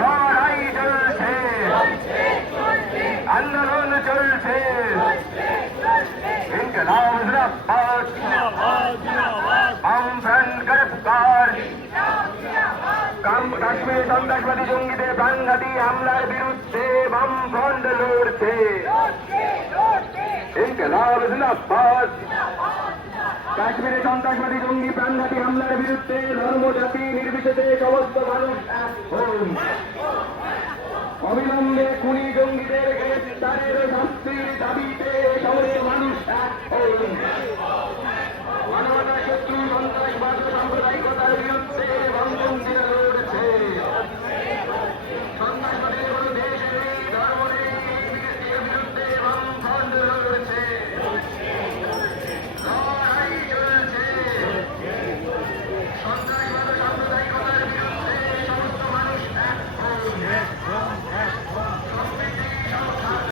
লড়াই চলছে, আন্দোলন চলছে, ইনকলাব জিন্দাবাদ, বামফ্রন্ট গ্রেফতার, কাশ্মীর সন্ত্রাসবাদী জঙ্গিদের প্রাণঘাতী হামলার বিরুদ্ধে বামফ্রন্ট লড়ছে, ইনকলাব জিন্দাবাদ। কাশ্মীরে সন্ত্রাসবাদী জঙ্গি প্রাণঘাতী হামলার বিরুদ্ধে ধর্ম জাতি নির্বিশেষে সমস্ত মানুষ এক হন। অবিলম্বে খুনি জঙ্গিদের গ্রেফতারের শাস্তির দাবিতে সমস্ত মানুষ এক হন।